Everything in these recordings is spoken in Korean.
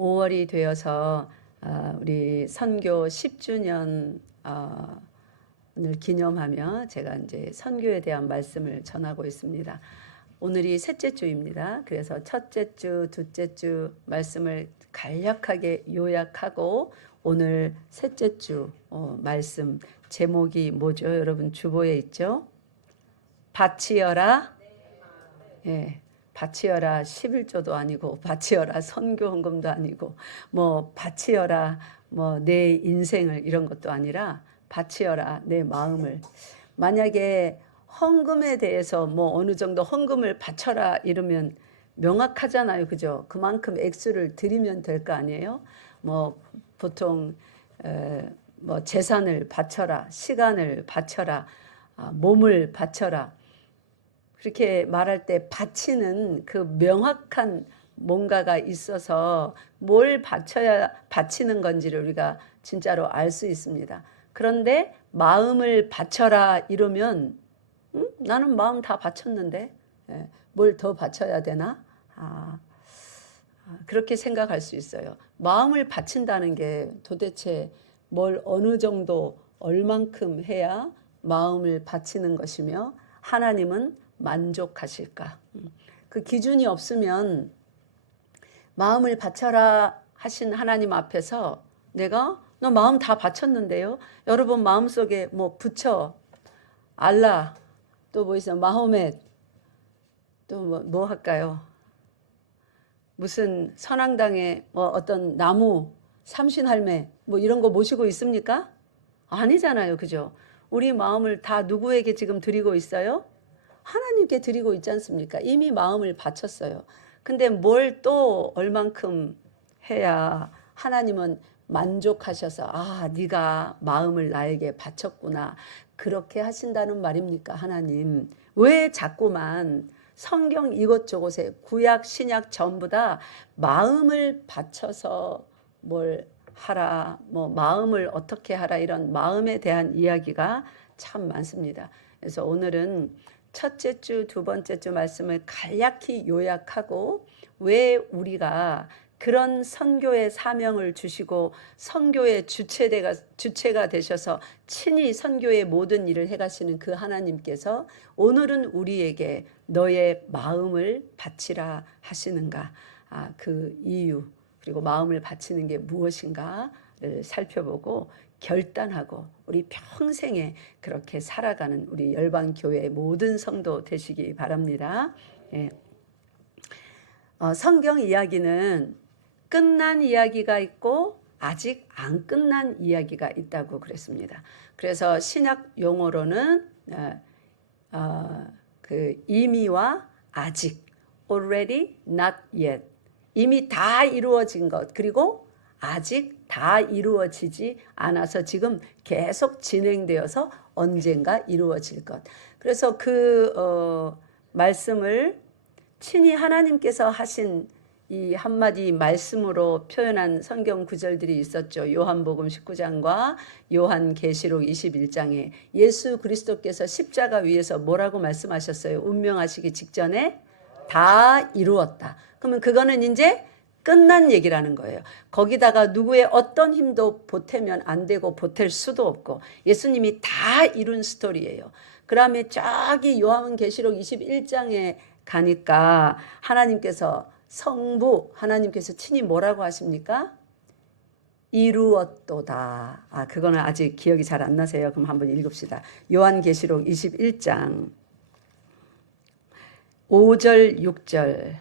5월이 되어서 우리 선교 10주년 을 기념하며 제가 이제 선교에 대한 말씀을 전하고 있습니다. 오늘이 셋째 주입니다. 그래서 첫째 주, 둘째 주 말씀을 간략하게 요약하고 오늘 셋째 주 말씀 제목이 뭐죠? 여러분 주보에 있죠? 바치어라. 예. 바치어라 11조도 아니고 바치어라 선교 헌금도 아니고 뭐 바치어라 뭐 내 인생을 이런 것도 아니라 바치어라 내 마음을. 만약에 헌금에 대해서 뭐 어느 정도 헌금을 바쳐라 이러면 명확하잖아요. 그죠? 그만큼 액수를 드리면 될 거 아니에요? 뭐 보통 뭐 재산을 바쳐라, 시간을 바쳐라, 몸을 바쳐라. 그렇게 말할 때 바치는 그 명확한 뭔가가 있어서 뭘 바쳐야 바치는 건지를 우리가 진짜로 알 수 있습니다. 그런데 마음을 바쳐라 이러면 나는 마음 다 바쳤는데 뭘 더 바쳐야 되나? 그렇게 생각할 수 있어요. 마음을 바친다는 게 도대체 뭘 어느 정도 얼만큼 해야 마음을 바치는 것이며 하나님은 만족하실까? 그 기준이 없으면 마음을 바쳐라 하신 하나님 앞에서 내가 너 마음 다 바쳤는데요. 여러분 마음속에 뭐 부처, 알라, 또 뭐 있어, 마호멧, 또 뭐 할까요? 무슨 선앙당에 뭐 어떤 나무, 삼신할매 뭐 이런 거 모시고 있습니까? 아니잖아요. 그죠? 우리 마음을 다 누구에게 지금 드리고 있어요? 하나님께 드리고 있지 않습니까? 이미 마음을 바쳤어요. 근데 뭘 또 얼만큼 해야 하나님은 만족하셔서 네가 마음을 나에게 바쳤구나 그렇게 하신다는 말입니까? 하나님 왜 자꾸만 성경 이것저것에 구약 신약 전부 다 마음을 바쳐서 뭘 하라 뭐 마음을 어떻게 하라 이런 마음에 대한 이야기가 참 많습니다. 그래서 오늘은 첫째 주, 두 번째 주 말씀을 간략히 요약하고 왜 우리가 그런 선교의 사명을 주시고 선교의 주체가 되셔서 친히 선교의 모든 일을 해가시는 그 하나님께서 오늘은 우리에게 너의 마음을 바치라 하시는가 그 이유 그리고 마음을 바치는 게 무엇인가를 살펴보고 결단하고 우리 평생에 그렇게 살아가는 우리 열방교회의 모든 성도 되시기 바랍니다. 예. 성경 이야기는 끝난 이야기가 있고 아직 안 끝난 이야기가 있다고 그랬습니다. 그래서 신약 용어로는 그 이미와 아직, already, not yet, 이미 다 이루어진 것 그리고 아직 다 이루어지지 않아서 지금 계속 진행되어서 언젠가 이루어질 것. 그래서 그 말씀을 친히 하나님께서 하신 이 한마디 말씀으로 표현한 성경 구절들이 있었죠. 요한복음 19장과 요한계시록 21장에 예수 그리스도께서 십자가 위에서 뭐라고 말씀하셨어요? 운명하시기 직전에 다 이루었다. 그러면 그거는 이제 끝난 얘기라는 거예요. 거기다가 누구의 어떤 힘도 보태면 안 되고 보탤 수도 없고 예수님이 다 이룬 스토리예요. 그 다음에 저기 요한계시록 21장에 가니까 하나님께서 성부 하나님께서 친히 뭐라고 하십니까? 이루었도다. 그거는 아직 기억이 잘 안 나세요. 그럼 한번 읽읍시다. 요한계시록 21장 5절 6절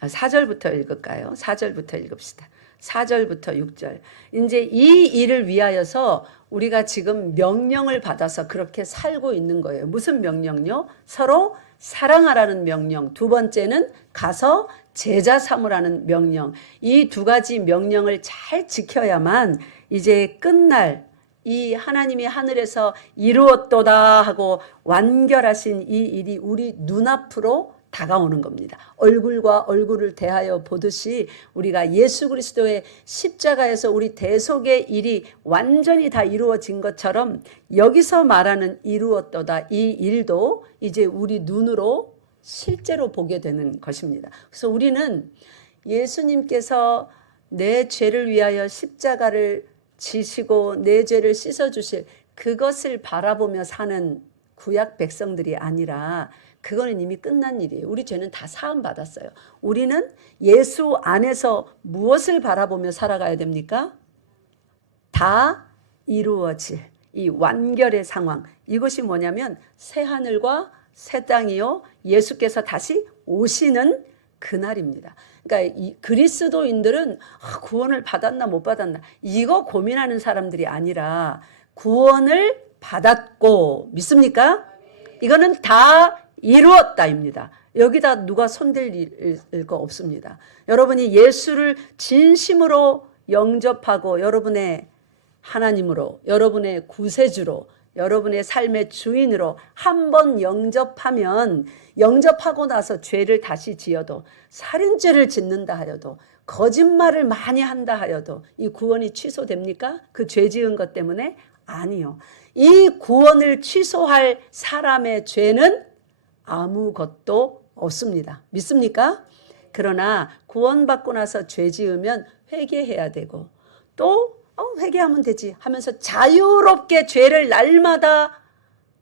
4절부터 읽을까요? 4절부터 읽읍시다. 4절부터 6절. 이제 이 일을 위하여서 우리가 지금 명령을 받아서 그렇게 살고 있는 거예요. 무슨 명령요? 서로 사랑하라는 명령. 두 번째는 가서 제자 삼으라는 명령. 이 두 가지 명령을 잘 지켜야만 이제 끝날 이 하나님이 하늘에서 이루었도다 하고 완결하신 이 일이 우리 눈앞으로 다가오는 겁니다. 얼굴과 얼굴을 대하여 보듯이 우리가 예수 그리스도의 십자가에서 우리 대속의 일이 완전히 다 이루어진 것처럼 여기서 말하는 이루었도다 이 일도 이제 우리 눈으로 실제로 보게 되는 것입니다. 그래서 우리는 예수님께서 내 죄를 위하여 십자가를 지시고 내 죄를 씻어주실 그것을 바라보며 사는 구약 백성들이 아니라 그거는 이미 끝난 일이에요. 우리 죄는 다 사함 받았어요. 우리는 예수 안에서 무엇을 바라보며 살아가야 됩니까? 다 이루어질 이 완결의 상황. 이것이 뭐냐면 새 하늘과 새 땅이요 예수께서 다시 오시는 그날입니다. 그러니까 이 그리스도인들은 구원을 받았나 못 받았나 이거 고민하는 사람들이 아니라 구원을 받았고 믿습니까? 이거는 다 이루었다입니다. 여기다 누가 손댈 거 없습니다. 여러분이 예수를 진심으로 영접하고 여러분의 하나님으로, 여러분의 구세주로, 여러분의 삶의 주인으로 한번 영접하면 영접하고 나서 죄를 다시 지어도 살인죄를 짓는다 하여도 거짓말을 많이 한다 하여도 이 구원이 취소됩니까? 그 죄 지은 것 때문에? 아니요. 이 구원을 취소할 사람의 죄는 아무것도 없습니다. 믿습니까? 그러나 구원받고 나서 죄 지으면 회개해야 되고 또 회개하면 되지 하면서 자유롭게 죄를 날마다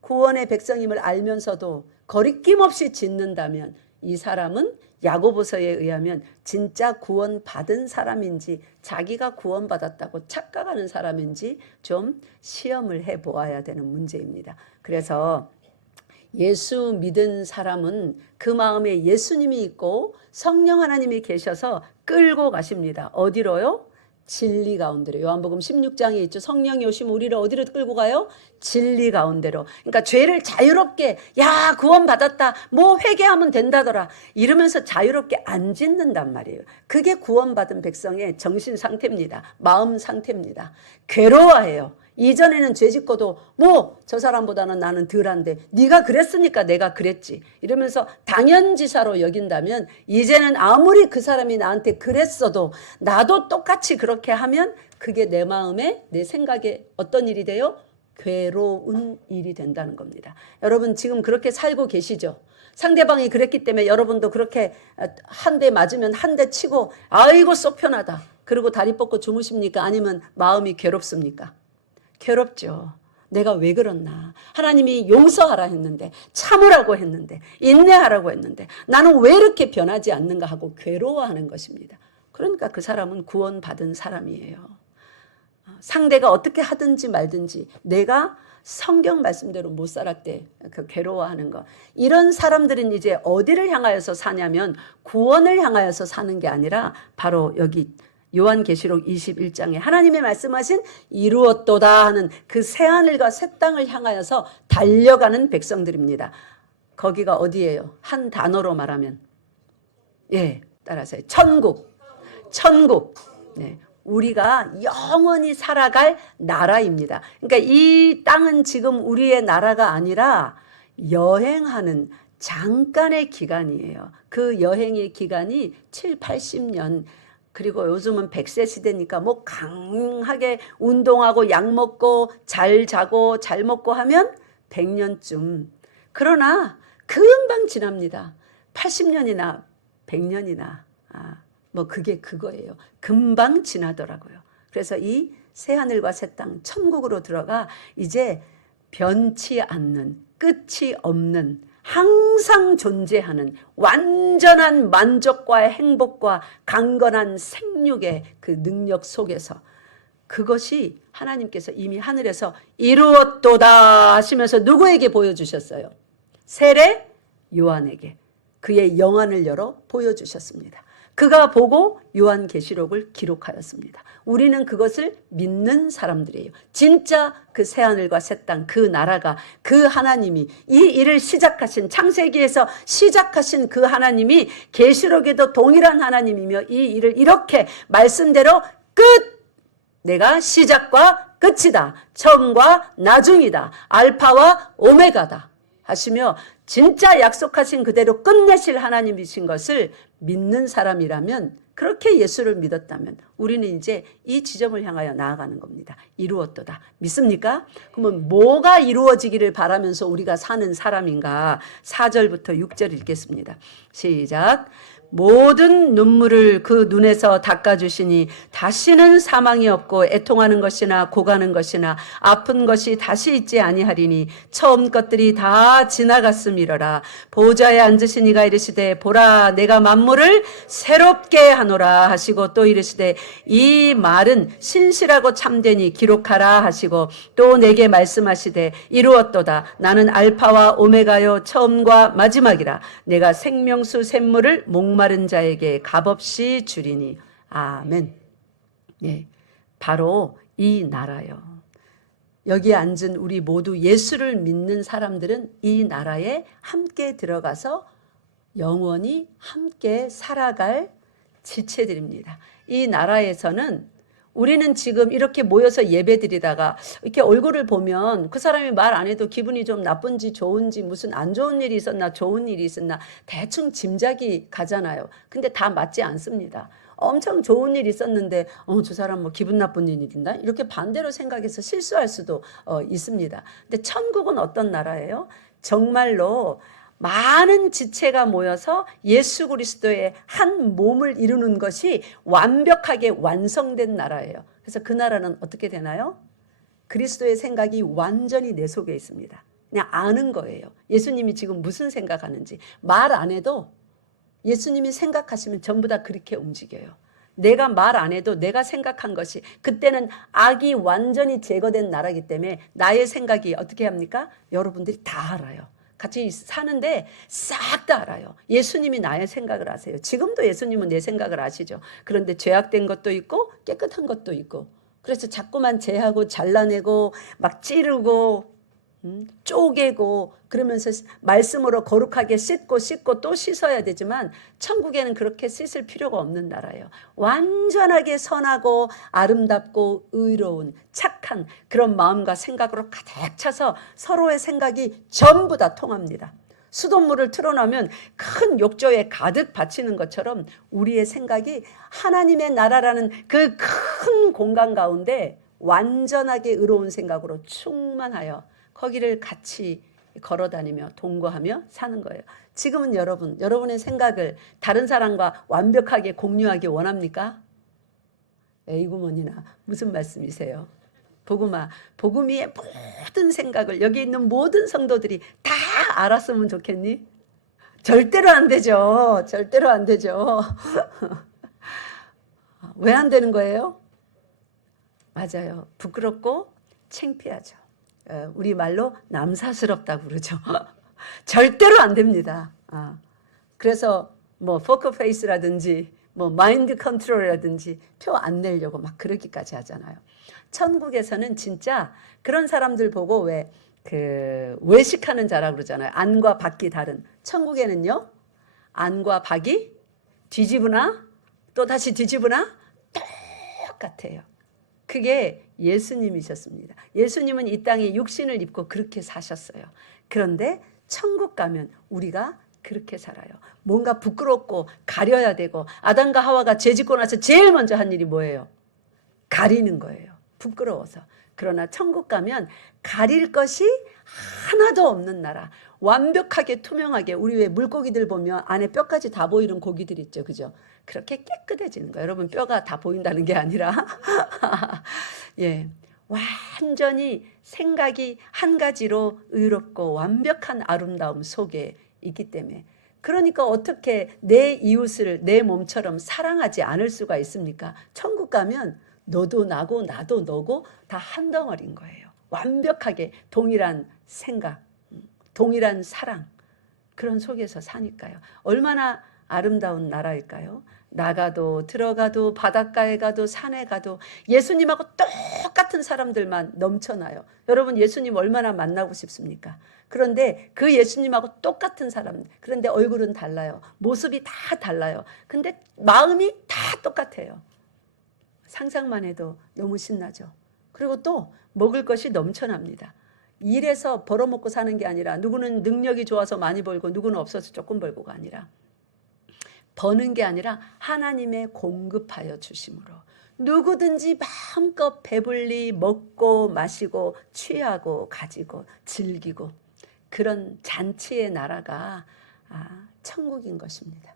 구원의 백성임을 알면서도 거리낌 없이 짓는다면 이 사람은 야고보서에 의하면 진짜 구원받은 사람인지 자기가 구원받았다고 착각하는 사람인지 좀 시험을 해보아야 되는 문제입니다. 그래서 예수 믿은 사람은 그 마음에 예수님이 있고 성령 하나님이 계셔서 끌고 가십니다. 어디로요? 진리 가운데로. 요한복음 16장에 있죠. 성령이 오시면 우리를 어디로 끌고 가요? 진리 가운데로. 그러니까 죄를 자유롭게 야 구원받았다 뭐 회개하면 된다더라 이러면서 자유롭게 안 짓는단 말이에요. 그게 구원받은 백성의 정신 상태입니다. 마음 상태입니다. 괴로워해요. 이전에는 죄 짓고도 뭐 저 사람보다는 나는 덜한데 네가 그랬으니까 내가 그랬지 이러면서 당연지사로 여긴다면 이제는 아무리 그 사람이 나한테 그랬어도 나도 똑같이 그렇게 하면 그게 내 마음에 내 생각에 어떤 일이 돼요? 괴로운 일이 된다는 겁니다. 여러분 지금 그렇게 살고 계시죠? 상대방이 그랬기 때문에 여러분도 그렇게 한 대 맞으면 한 대 치고 아이고 속 편하다 그리고 다리 뻗고 주무십니까? 아니면 마음이 괴롭습니까? 괴롭죠. 내가 왜 그랬나? 하나님이 용서하라 했는데 참으라고 했는데 인내하라고 했는데 나는 왜 이렇게 변하지 않는가 하고 괴로워하는 것입니다. 그러니까 그 사람은 구원받은 사람이에요. 상대가 어떻게 하든지 말든지 내가 성경 말씀대로 못 살았대 그 괴로워하는 거. 이런 사람들은 이제 어디를 향하여서 사냐면 구원을 향하여서 사는 게 아니라 바로 여기 요한계시록 21장에 하나님의 말씀하신 이루었도다 하는 그 새하늘과 새 땅을 향하여서 달려가는 백성들입니다. 거기가 어디예요? 한 단어로 말하면 따라서요. 천국. 네. 우리가 영원히 살아갈 나라입니다. 그러니까 이 땅은 지금 우리의 나라가 아니라 여행하는 잠깐의 기간이에요. 그 여행의 기간이 7, 80년 그리고 요즘은 100세 시대니까 뭐 강하게 운동하고 약 먹고 잘 자고 잘 먹고 하면 100년쯤. 그러나 금방 지납니다. 80년이나 100년이나 뭐 그게 그거예요. 금방 지나더라고요. 그래서 이 새하늘과 새 땅 천국으로 들어가 이제 변치 않는 끝이 없는 항상 존재하는 완전한 만족과 행복과 강건한 생육의 그 능력 속에서 그것이 하나님께서 이미 하늘에서 이루었도다 하시면서 누구에게 보여주셨어요? 세례 요한에게 그의 영안을 열어 보여주셨습니다. 그가 보고 요한계시록을 기록하였습니다. 우리는 그것을 믿는 사람들이에요. 진짜 그 새하늘과 새 땅, 그 나라가 그 하나님이 이 일을 시작하신 창세기에서 시작하신 그 하나님이 계시록에도 동일한 하나님이며 이 일을 이렇게 말씀대로 끝! 내가 시작과 끝이다. 처음과 나중이다. 알파와 오메가다. 하시며 진짜 약속하신 그대로 끝내실 하나님이신 것을 믿는 사람이라면 그렇게 예수를 믿었다면 우리는 이제 이 지점을 향하여 나아가는 겁니다. 이루었도다. 믿습니까? 그러면 뭐가 이루어지기를 바라면서 우리가 사는 사람인가? 4절부터 6절 읽겠습니다. 시작. 모든 눈물을 그 눈에서 닦아주시니 다시는 사망이 없고 애통하는 것이나 고가는 것이나 아픈 것이 다시 있지 아니하리니 처음 것들이 다 지나갔음이러라. 보좌에 앉으신 이가 이르시되 보라 내가 만물을 새롭게 하노라 하시고 또 이르시되 이 말은 신실하고 참되니 기록하라 하시고 또 내게 말씀하시되 이루었도다. 나는 알파와 오메가요 처음과 마지막이라. 내가 생명수 샘물을 목마른 자에게 값없이 주리니. 아멘. 예, 바로 이 나라요. 여기 앉은 우리 모두 예수를 믿는 사람들은 이 나라에 함께 들어가서 영원히 함께 살아갈 지체들입니다. 이 나라에서는 우리는 지금 이렇게 모여서 예배드리다가 이렇게 얼굴을 보면 그 사람이 말 안 해도 기분이 좀 나쁜지 좋은지 무슨 안 좋은 일이 있었나 좋은 일이 있었나 대충 짐작이 가잖아요. 근데 다 맞지 않습니다. 엄청 좋은 일이 있었는데 저 사람 뭐 기분 나쁜 일이 있나? 이렇게 반대로 생각해서 실수할 수도 있습니다. 근데 천국은 어떤 나라예요? 정말로 많은 지체가 모여서 예수 그리스도의 한 몸을 이루는 것이 완벽하게 완성된 나라예요. 그래서 그 나라는 어떻게 되나요? 그리스도의 생각이 완전히 내 속에 있습니다. 그냥 아는 거예요. 예수님이 지금 무슨 생각하는지 말 안 해도 예수님이 생각하시면 전부 다 그렇게 움직여요. 내가 말 안 해도 내가 생각한 것이, 그때는 악이 완전히 제거된 나라이기 때문에 나의 생각이 어떻게 합니까? 여러분들이 다 알아요. 같이 사는데 싹 다 알아요. 예수님이 나의 생각을 아세요. 지금도 예수님은 내 생각을 아시죠. 그런데 죄악된 것도 있고 깨끗한 것도 있고, 그래서 자꾸만 죄하고 잘라내고 막 찌르고 쪼개고 그러면서 말씀으로 거룩하게 씻고 또 씻어야 되지만 천국에는 그렇게 씻을 필요가 없는 나라예요. 완전하게 선하고 아름답고 의로운 착한 그런 마음과 생각으로 가득 차서 서로의 생각이 전부 다 통합니다. 수돗물을 틀어놓으면 큰 욕조에 가득 받치는 것처럼 우리의 생각이 하나님의 나라라는 그 큰 공간 가운데 완전하게 의로운 생각으로 충만하여 거기를 같이 걸어다니며 동거하며 사는 거예요. 지금은 여러분의 생각을 다른 사람과 완벽하게 공유하기 원합니까? 에이구머니나 무슨 말씀이세요? 복음아, 복음이의 모든 생각을 여기 있는 모든 성도들이 다 알았으면 좋겠니? 절대로 안 되죠. 절대로 안 되죠. 왜 안 되는 거예요? 맞아요. 부끄럽고 창피하죠. 우리 말로 남사스럽다고 그러죠. 절대로 안 됩니다. 그래서 뭐 포커페이스라든지 뭐 마인드 컨트롤이라든지 표 안 내려고 막 그러기까지 하잖아요. 천국에서는 진짜 그런 사람들 보고 왜 그 외식하는 자라 그러잖아요. 안과 밖이 다른. 천국에는요, 안과 밖이 뒤집으나 또 다시 뒤집으나 똑같아요. 그게 예수님이셨습니다. 예수님은 이 땅에 육신을 입고 그렇게 사셨어요. 그런데 천국 가면 우리가 그렇게 살아요. 뭔가 부끄럽고 가려야 되고, 아담과 하와가 죄 짓고 나서 제일 먼저 한 일이 뭐예요? 가리는 거예요. 부끄러워서. 그러나 천국 가면 가릴 것이 하나도 없는 나라. 완벽하게 투명하게, 우리 왜 물고기들 보면 안에 뼈까지 다 보이는 고기들 있죠. 그죠? 그렇게 깨끗해지는 거예요. 여러분, 뼈가 다 보인다는 게 아니라 예, 완전히 생각이 한 가지로 의롭고 완벽한 아름다움 속에 있기 때문에. 그러니까 어떻게 내 이웃을 내 몸처럼 사랑하지 않을 수가 있습니까? 천국 가면 너도 나고 나도 너고 다 한 덩어리인 거예요. 완벽하게 동일한 생각, 동일한 사랑, 그런 속에서 사니까요. 얼마나 아름다운 나라일까요? 나가도 들어가도 바닷가에 가도 산에 가도 예수님하고 똑같은 사람들만 넘쳐나요. 여러분, 예수님 얼마나 만나고 싶습니까? 그런데 그 예수님하고 똑같은 사람, 그런데 얼굴은 달라요. 모습이 다 달라요. 근데 마음이 다 똑같아요. 상상만 해도 너무 신나죠. 그리고 또 먹을 것이 넘쳐납니다. 일해서 벌어먹고 사는 게 아니라, 누구는 능력이 좋아서 많이 벌고 누구는 없어서 조금 벌고가 아니라, 버는 게 아니라 하나님의 공급하여 주심으로 누구든지 마음껏 배불리 먹고 마시고 취하고 가지고 즐기고, 그런 잔치의 나라가 천국인 것입니다.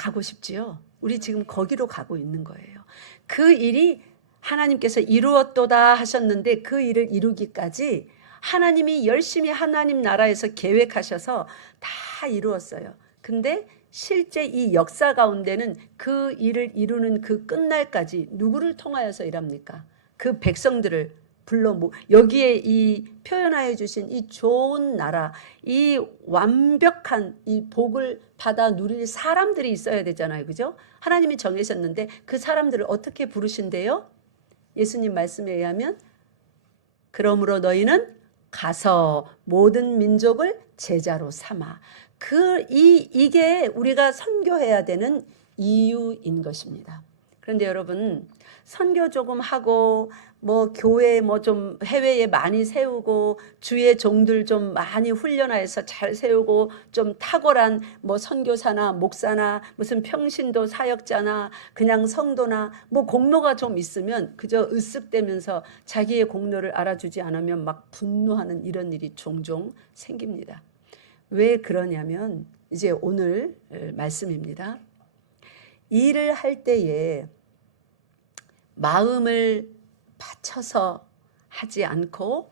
가고 싶지요. 우리 지금 거기로 가고 있는 거예요. 그 일이 하나님께서 이루었도다 하셨는데 그 일을 이루기까지 하나님이 열심히 하나님 나라에서 계획하셔서 다 이루었어요. 근데 실제 이 역사 가운데는 그 일을 이루는 그 끝날까지 누구를 통하여서 일합니까? 그 백성들을 불러 여기에 이 표현하여 주신 이 좋은 나라, 이 완벽한 이 복을 받아 누릴 사람들이 있어야 되잖아요. 그죠? 하나님이 정하셨는데 그 사람들을 어떻게 부르신대요? 예수님 말씀에 의하면 그러므로 너희는 가서 모든 민족을 제자로 삼아. 이게 우리가 선교해야 되는 이유인 것입니다. 그런데 여러분, 선교 조금 하고 뭐 교회 뭐 좀 해외에 많이 세우고 주의 종들 좀 많이 훈련해서 잘 세우고 좀 탁월한 뭐 선교사나 목사나 무슨 평신도 사역자나 그냥 성도나 뭐 공로가 좀 있으면 그저 으쓱대면서 자기의 공로를 알아주지 않으면 막 분노하는 이런 일이 종종 생깁니다. 왜 그러냐면 이제 오늘 말씀입니다. 일을 할 때에 마음을 바쳐서 하지 않고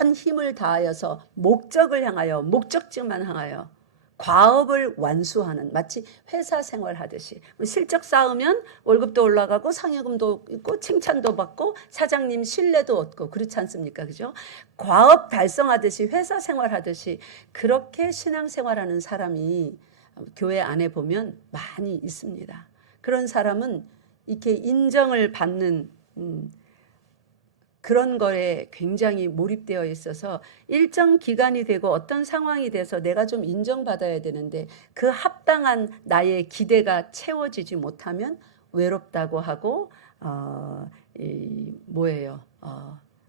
온 힘을 다하여서 목적을 향하여 목적지만 향하여 과업을 완수하는, 마치 회사 생활하듯이 실적 쌓으면 월급도 올라가고 상여금도 있고 칭찬도 받고 사장님 신뢰도 얻고 그렇지 않습니까? 그죠? 과업 달성하듯이 회사 생활하듯이 그렇게 신앙생활하는 사람이 교회 안에 보면 많이 있습니다. 그런 사람은 이렇게 인정을 받는 그런 거에 굉장히 몰입되어 있어서 일정 기간이 되고 어떤 상황이 돼서 내가 좀 인정받아야 되는데 그 합당한 나의 기대가 채워지지 못하면 외롭다고 하고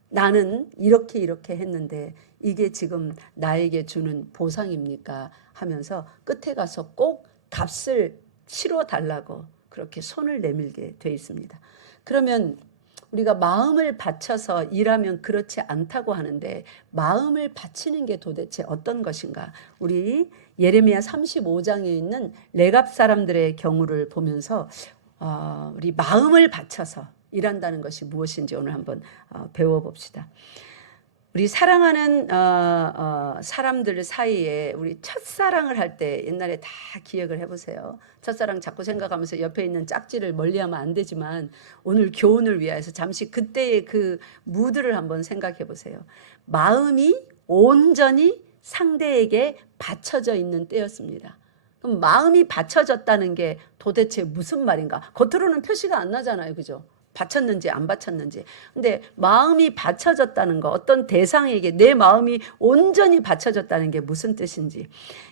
나는 이렇게 했는데 이게 지금 나에게 주는 보상입니까? 하면서 끝에 가서 꼭 값을 치러 달라고 그렇게 손을 내밀게 돼 있습니다. 그러면 우리가 마음을 바쳐서 일하면 그렇지 않다고 하는데 마음을 바치는 게 도대체 어떤 것인가? 우리 예레미야 35장에 있는 레갑 사람들의 경우를 보면서 우리 마음을 바쳐서 일한다는 것이 무엇인지 오늘 한번 배워봅시다. 우리 사랑하는 사람들 사이에 우리 첫사랑을 할 때 옛날에 다 기억을 해보세요. 첫사랑 자꾸 생각하면서 옆에 있는 짝지를 멀리하면 안 되지만 오늘 교훈을 위하여서 잠시 그때의 그 무드를 한번 생각해 보세요. 마음이 온전히 상대에게 받쳐져 있는 때였습니다. 그럼 마음이 받쳐졌다는 게 도대체 무슨 말인가? 겉으로는 표시가 안 나잖아요. 그죠? 바쳤는지 안 바쳤는지. 근데 마음이 바쳐졌다는 거, 어떤 대상에게 내 마음이 온전히 바쳐졌다는 게 무슨 뜻인지.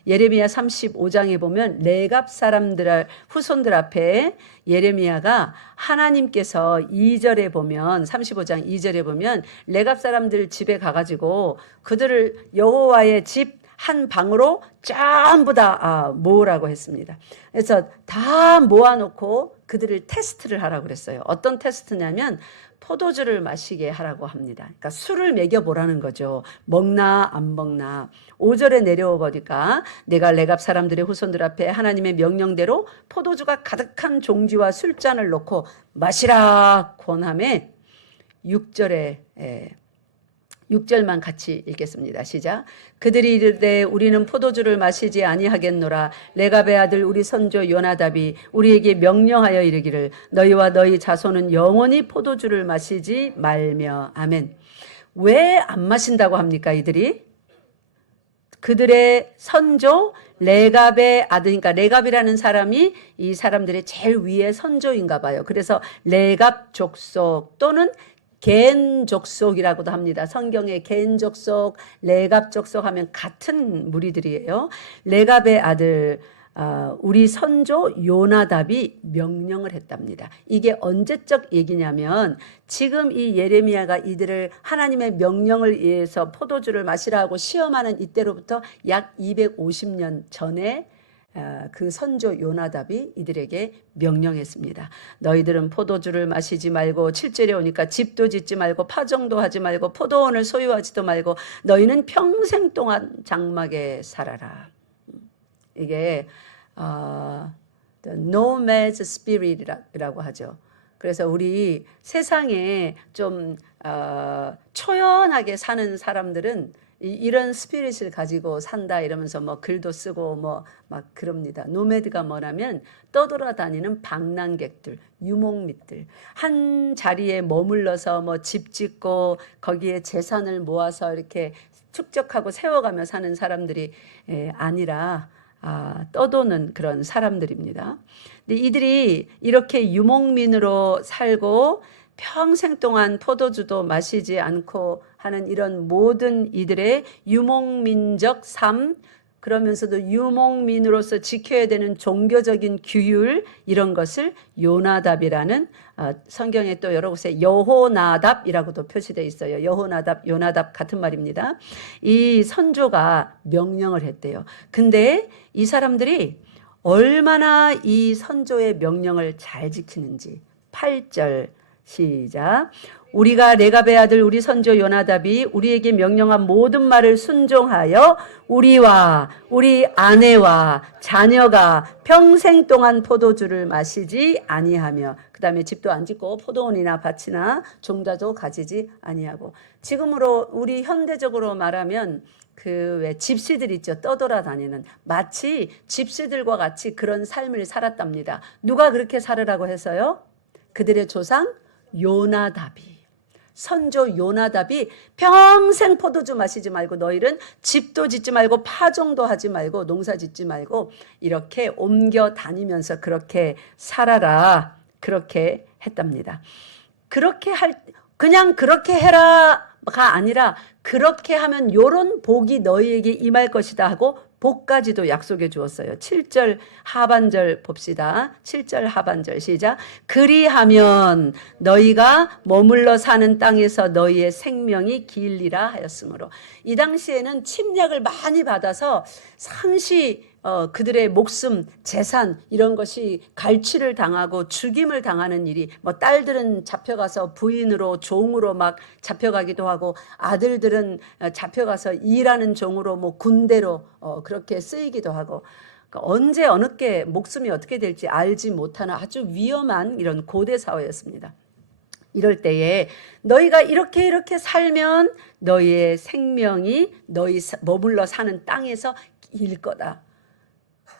예레미야 35장에 보면 레갑 사람들 후손들 앞에 예레미야가 하나님께서 2절에 보면 35장 2절에 보면 레갑 사람들 집에 가가지고 그들을 여호와의 집 한 방으로 전부 다 모으라고 했습니다. 그래서 다 모아놓고 그들을 테스트를 하라고 그랬어요. 어떤 테스트냐면 포도주를 마시게 하라고 합니다. 그러니까 술을 먹여보라는 거죠. 먹나 안 먹나. 5절에 내려오 보니까 내가 레갑 사람들의 후손들 앞에 하나님의 명령대로 포도주가 가득한 종지와 술잔을 놓고 마시라 권함에 6절만 같이 읽겠습니다. 시작. 그들이 이르되 우리는 포도주를 마시지 아니하겠노라. 레갑의 아들 우리 선조 요나답이 우리에게 명령하여 이르기를 너희와 너희 자손은 영원히 포도주를 마시지 말며. 아멘. 왜 안 마신다고 합니까? 이들이? 그들의 선조 레갑의 아들, 그러니까 레갑이라는 사람이 이 사람들의 제일 위의 선조인가 봐요. 그래서 레갑 족속 또는 겐 족속이라고도 합니다. 성경에 겐 족속, 레갑 족속 하면 같은 무리들이에요. 레갑의 아들 우리 선조 요나답이 명령을 했답니다. 이게 언제적 얘기냐면 지금 이 예레미야가 이들을 하나님의 명령을 위해서 포도주를 마시라 하고 시험하는 이때로부터 약 250년 전에 그 선조 요나답이 이들에게 명령했습니다. 너희들은 포도주를 마시지 말고 7절에 오니까 집도 짓지 말고 파종도 하지 말고 포도원을 소유하지도 말고 너희는 평생 동안 장막에 살아라. 이게 the nomad spirit이라고 하죠. 그래서 우리 세상에 좀 초연하게 사는 사람들은 이런 스피릿을 가지고 산다 이러면서 뭐 글도 쓰고 뭐 막 그럽니다. 노매드가 뭐냐면 떠돌아다니는 방랑객들, 유목민들, 한 자리에 머물러서 뭐 집 짓고 거기에 재산을 모아서 이렇게 축적하고 세워가며 사는 사람들이 아니라 떠도는 그런 사람들입니다. 근데 이들이 이렇게 유목민으로 살고 평생 동안 포도주도 마시지 않고 하는 이런 모든 이들의 유목민적 삶, 그러면서도 유목민으로서 지켜야 되는 종교적인 규율, 이런 것을 요나답이라는 성경에 또 여러 곳에 여호나답이라고도 표시되어 있어요. 여호나답, 요나답 같은 말입니다. 이 선조가 명령을 했대요. 근데 이 사람들이 얼마나 이 선조의 명령을 잘 지키는지. 8절 시작. 우리가 레갑의 아들 우리 선조 요나답이 우리에게 명령한 모든 말을 순종하여 우리와 우리 아내와 자녀가 평생 동안 포도주를 마시지 아니하며, 그 다음에 집도 안 짓고 포도원이나 밭이나 종자도 가지지 아니하고. 지금으로 우리 현대적으로 말하면 그 왜 집시들 있죠. 떠돌아다니는, 마치 집시들과 같이 그런 삶을 살았답니다. 누가 그렇게 살으라고 해서요? 그들의 조상 요나답이, 선조 요나답이 평생 포도주 마시지 말고 너희는 집도 짓지 말고 파종도 하지 말고 농사 짓지 말고 이렇게 옮겨 다니면서 그렇게 살아라, 그렇게 했답니다. 그냥 그렇게 해라가 아니라 그렇게 하면 요런 복이 너희에게 임할 것이다 하고 복까지도 약속해 주었어요. 7절 하반절 봅시다. 7절 하반절 시작. 그리하면 너희가 머물러 사는 땅에서 너희의 생명이 길리라 하였으므로. 이 당시에는 침략을 많이 받아서 상시 그들의 목숨, 재산 이런 것이 갈취를 당하고 죽임을 당하는 일이, 뭐 딸들은 잡혀가서 부인으로 종으로 막 잡혀가기도 하고 아들들은 잡혀가서 일하는 종으로 뭐 군대로 그렇게 쓰이기도 하고, 그러니까 언제 어느 게 목숨이 어떻게 될지 알지 못하는 아주 위험한 이런 고대 사회였습니다. 이럴 때에 너희가 이렇게 살면 너희의 생명이 너희 머물러 사는 땅에서 길 거다.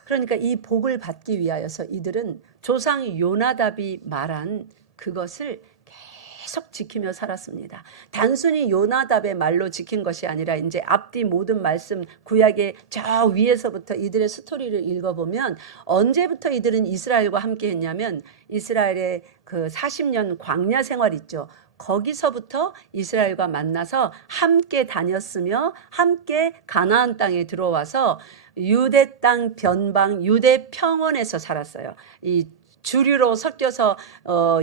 그러니까 이 복을 받기 위하여서 이들은 조상 요나답이 말한 그것을 계속 지키며 살았습니다. 단순히 요나답의 말로 지킨 것이 아니라 이제 앞뒤 모든 말씀 구약의 저 위에서부터 이들의 스토리를 읽어보면 언제부터 이들은 이스라엘과 함께 했냐면 이스라엘의 그 40년 광야 생활 있죠. 거기서부터 이스라엘과 만나서 함께 다녔으며 함께 가나안 땅에 들어와서 유대 땅 변방 유대 평원에서 살았어요. 이 주류로 섞여서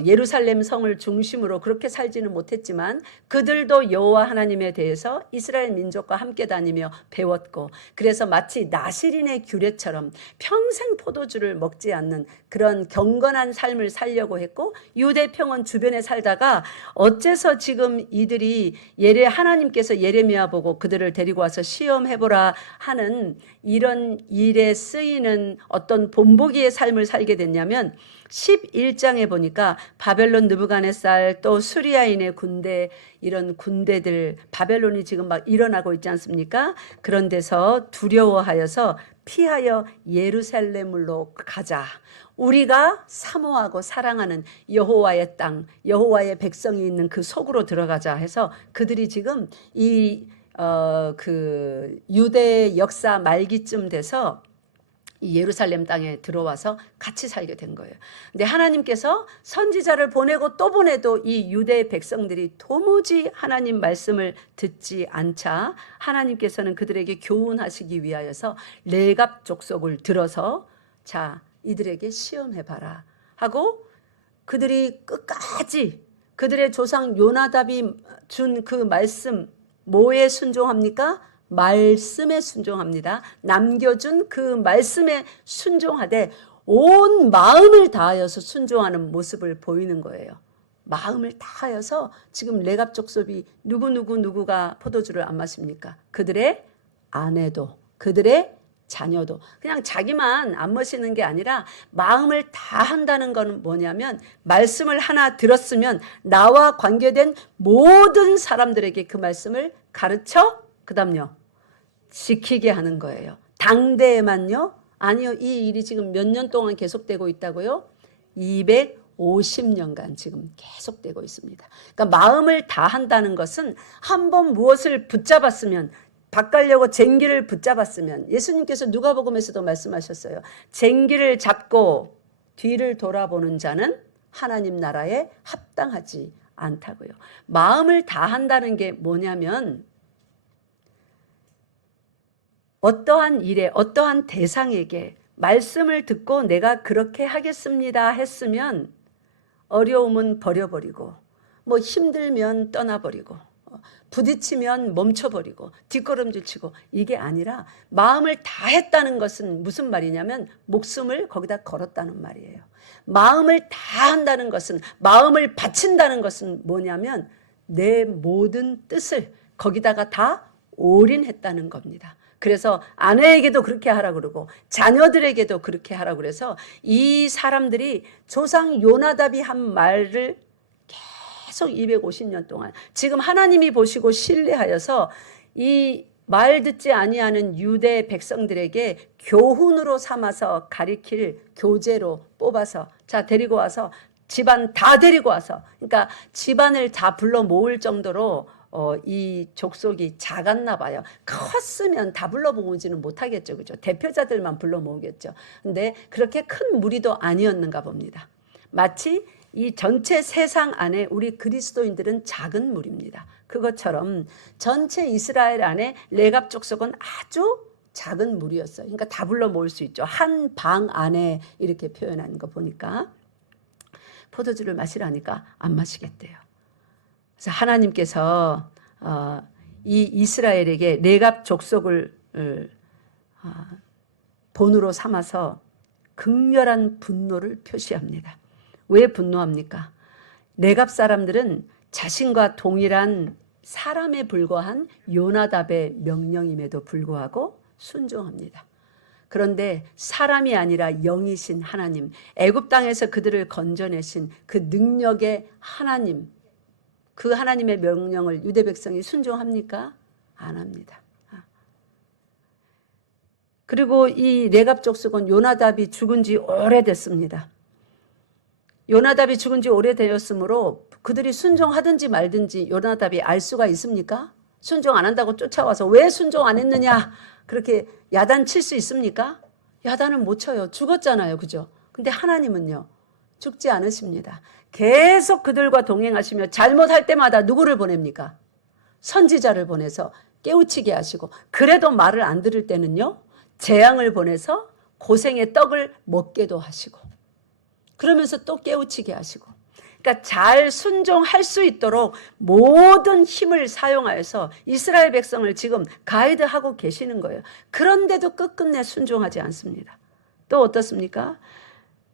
예루살렘 성을 중심으로 그렇게 살지는 못했지만 그들도 여호와 하나님에 대해서 이스라엘 민족과 함께 다니며 배웠고, 그래서 마치 나실인의 규례처럼 평생 포도주를 먹지 않는 그런 경건한 삶을 살려고 했고, 유대 평원 주변에 살다가 어째서 지금 이들이 하나님께서 예레미야 보고 그들을 데리고 와서 시험해보라 하는 이런 일에 쓰이는 어떤 본보기의 삶을 살게 됐냐면 11장에 보니까 바벨론 느부갓네살 또 수리아인의 군대, 이런 군대들, 바벨론이 지금 막 일어나고 있지 않습니까? 그런 데서 두려워하여서 피하여 예루살렘으로 가자. 우리가 사모하고 사랑하는 여호와의 땅, 여호와의 백성이 있는 그 속으로 들어가자 해서 그들이 지금 그 유대 역사 말기쯤 돼서 이 예루살렘 땅에 들어와서 같이 살게 된 거예요. 근데 하나님께서 선지자를 보내고 또 보내도 이 유대 백성들이 도무지 하나님 말씀을 듣지 않자 하나님께서는 그들에게 교훈하시기 위하여서 레갑 족속을 들어서 자, 이들에게 시험해봐라 하고 그들이 끝까지 그들의 조상 요나답이 준 그 말씀, 뭐에 순종합니까? 말씀에 순종합니다. 남겨준 그 말씀에 순종하되 온 마음을 다하여서 순종하는 모습을 보이는 거예요. 마음을 다하여서 지금 레갑 족속이 누구가 포도주를 안 마십니까? 그들의 아내도 그들의 자녀도. 그냥 자기만 안 모시는 게 아니라 마음을 다 한다는 건 뭐냐면 말씀을 하나 들었으면 나와 관계된 모든 사람들에게 그 말씀을 가르쳐 그 다음요 지키게 하는 거예요. 당대에만요? 아니요. 이 일이 지금 몇 년 동안 계속되고 있다고요? 250년간 지금 계속되고 있습니다. 그러니까 마음을 다한다는 것은 한번 무엇을 붙잡았으면, 바꾸려고 쟁기를 붙잡았으면, 예수님께서 누가복음에서도 말씀하셨어요. 쟁기를 잡고 뒤를 돌아보는 자는 하나님 나라에 합당하지 않다고요. 마음을 다한다는 게 뭐냐면 어떠한 일에 어떠한 대상에게 말씀을 듣고 내가 그렇게 하겠습니다 했으면 어려움은 버려버리고 뭐 힘들면 떠나버리고 부딪히면 멈춰버리고 뒷걸음질 치고, 이게 아니라 마음을 다했다는 것은 무슨 말이냐면 목숨을 거기다 걸었다는 말이에요. 마음을 다한다는 것은, 마음을 바친다는 것은 뭐냐면 내 모든 뜻을 거기다가 다 올인했다는 겁니다. 그래서 아내에게도 그렇게 하라고 그러고 자녀들에게도 그렇게 하라고 그래서 이 사람들이 조상 요나답이 한 말을 계속 250년 동안 지금 하나님이 보시고 신뢰하여서 이 말 듣지 아니하는 유대 백성들에게 교훈으로 삼아서 가리킬 교재로 뽑아서 자 데리고 와서 집안 다 데리고 와서, 그러니까 집안을 다 불러 모을 정도로 이 족속이 작았나 봐요. 컸으면 다 불러 모으지는 못하겠죠. 그죠? 대표자들만 불러 모으겠죠. 근데 그렇게 큰 무리도 아니었는가 봅니다. 마치 이 전체 세상 안에 우리 그리스도인들은 작은 무리입니다. 그것처럼 전체 이스라엘 안에 레갑 족속은 아주 작은 무리였어요. 그러니까 다 불러 모을 수 있죠. 한 방 안에 이렇게 표현하는 거 보니까 포도주를 마시라니까 안 마시겠대요. 그래서 하나님께서 이 이스라엘에게 레갑 족속을 본으로 삼아서 극렬한 분노를 표시합니다. 왜 분노합니까? 레갑 사람들은 자신과 동일한 사람에 불과한 요나답의 명령임에도 불구하고 순종합니다. 그런데 사람이 아니라 영이신 하나님, 애굽 땅에서 그들을 건져내신 그 능력의 하나님, 그 하나님의 명령을 유대 백성이 순종합니까? 안 합니다. 그리고 이 레갑 족속은 요나답이 죽은 지 오래됐습니다. 요나답이 죽은 지 오래되었으므로 그들이 순종하든지 말든지 요나답이 알 수가 있습니까? 순종 안 한다고 쫓아와서 왜 순종 안 했느냐 그렇게 야단칠 수 있습니까? 야단은 못 쳐요. 죽었잖아요. 그죠? 근데 하나님은요 죽지 않으십니다. 계속 그들과 동행하시며 잘못할 때마다 누구를 보냅니까? 선지자를 보내서 깨우치게 하시고, 그래도 말을 안 들을 때는요 재앙을 보내서 고생의 떡을 먹게도 하시고, 그러면서 또 깨우치게 하시고, 그러니까 잘 순종할 수 있도록 모든 힘을 사용하여서 이스라엘 백성을 지금 가이드하고 계시는 거예요. 그런데도 끝끝내 순종하지 않습니다. 또 어떻습니까?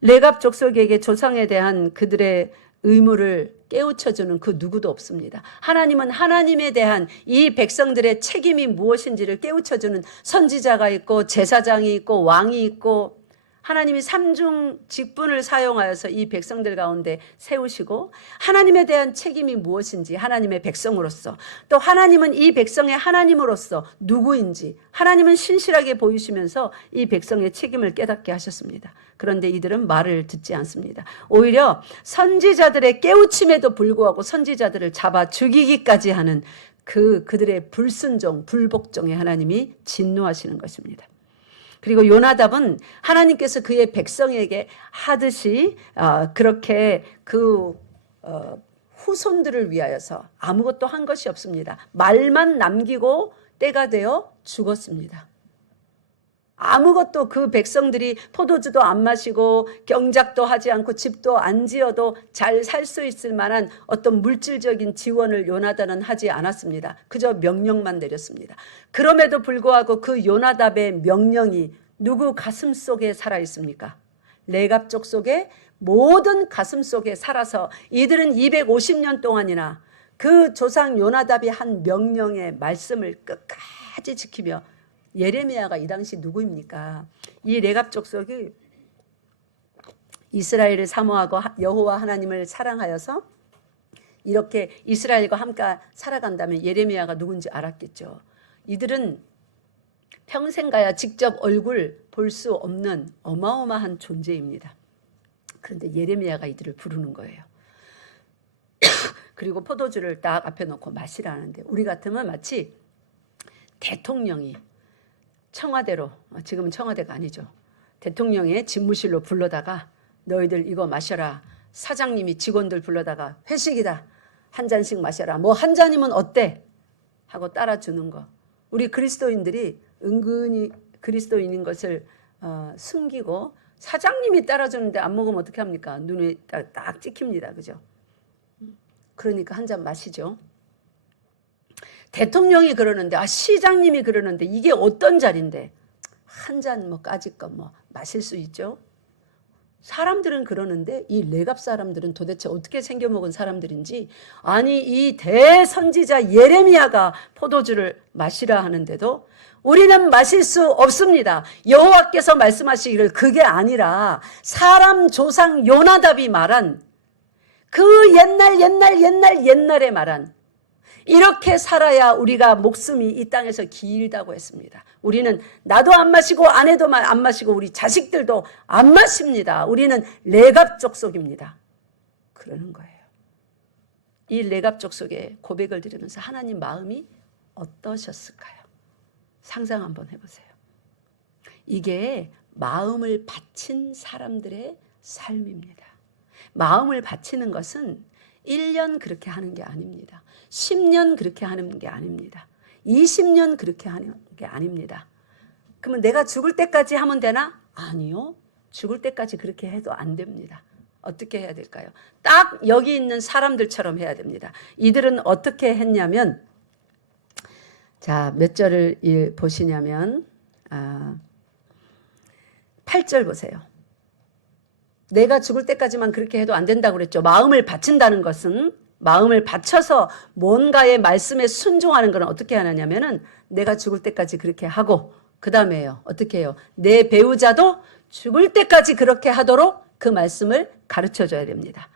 레갑 족속에게 조상에 대한 그들의 의무를 깨우쳐주는 그 누구도 없습니다. 하나님은 하나님에 대한 이 백성들의 책임이 무엇인지를 깨우쳐주는 선지자가 있고 제사장이 있고 왕이 있고, 하나님이 삼중 직분을 사용하여서 이 백성들 가운데 세우시고, 하나님에 대한 책임이 무엇인지 하나님의 백성으로서, 또 하나님은 이 백성의 하나님으로서 누구인지 하나님은 신실하게 보이시면서 이 백성의 책임을 깨닫게 하셨습니다. 그런데 이들은 말을 듣지 않습니다. 오히려 선지자들의 깨우침에도 불구하고 선지자들을 잡아 죽이기까지 하는 그들의 불순종, 불복종에 하나님이 진노하시는 것입니다. 그리고 요나답은 하나님께서 그의 백성에게 하듯이 그렇게 그 후손들을 위하여서 아무것도 한 것이 없습니다. 말만 남기고 때가 되어 죽었습니다. 아무것도 그 백성들이 포도주도 안 마시고 경작도 하지 않고 집도 안 지어도 잘 살 수 있을 만한 어떤 물질적인 지원을 요나단은 하지 않았습니다. 그저 명령만 내렸습니다. 그럼에도 불구하고 그 요나답의 명령이 누구 가슴 속에 살아 있습니까? 레갑 족속의 모든 가슴 속에 살아서 이들은 250년 동안이나 그 조상 요나답이 한 명령의 말씀을 끝까지 지키며 예레미야가 이 당시 누구입니까? 이 레갑 족속이 이스라엘을 사모하고 여호와 하나님을 사랑하여서 이렇게 이스라엘과 함께 살아간다면 예레미야가 누군지 알았겠죠. 이들은 평생 가야 직접 얼굴 볼 수 없는 어마어마한 존재입니다. 그런데 예레미야가 이들을 부르는 거예요. 그리고 포도주를 딱 앞에 놓고 마시라는데, 우리 같으면 마치 대통령이 청와대로, 지금은 청와대가 아니죠, 대통령의 집무실로 불러다가 너희들 이거 마셔라, 사장님이 직원들 불러다가 회식이다, 한 잔씩 마셔라, 뭐 한 잔이면 어때 하고 따라주는 거. 우리 그리스도인들이 은근히 그리스도인인 것을 숨기고 사장님이 따라주는데 안 먹으면 어떻게 합니까? 눈에 딱 찍힙니다. 그죠? 그러니까 한 잔 마시죠. 대통령이 그러는데, 시장님이 그러는데, 이게 어떤 자리인데 한 잔 뭐 까짓것 뭐 마실 수 있죠. 사람들은 그러는데 이 레갑 사람들은 도대체 어떻게 생겨먹은 사람들인지, 아니 이 대선지자 예레미야가 포도주를 마시라 하는데도 우리는 마실 수 없습니다. 여호와께서 말씀하시기를 그게 아니라 사람 조상 요나답이 말한 그 옛날에 말한, 이렇게 살아야 우리가 목숨이 이 땅에서 길다고 했습니다. 우리는 나도 안 마시고 아내도 안 마시고 우리 자식들도 안 마십니다. 우리는 레갑 족속입니다. 그러는 거예요. 이 레갑 족속의 고백을 들으면서 하나님 마음이 어떠셨을까요? 상상 한번 해보세요. 이게 마음을 바친 사람들의 삶입니다. 마음을 바치는 것은 1년 그렇게 하는 게 아닙니다. 10년 그렇게 하는 게 아닙니다. 20년 그렇게 하는 게 아닙니다. 그러면 내가 죽을 때까지 하면 되나? 아니요. 죽을 때까지 그렇게 해도 안 됩니다. 어떻게 해야 될까요? 딱 여기 있는 사람들처럼 해야 됩니다. 이들은 어떻게 했냐면, 자, 몇 절을 보시냐면 8절 보세요. 내가 죽을 때까지만 그렇게 해도 안 된다고 그랬죠. 마음을 바친다는 것은, 마음을 바쳐서 뭔가의 말씀에 순종하는 건 어떻게 하느냐면은 내가 죽을 때까지 그렇게 하고, 그 다음에요, 어떻게 해요? 내 배우자도 죽을 때까지 그렇게 하도록 그 말씀을 가르쳐 줘야 됩니다.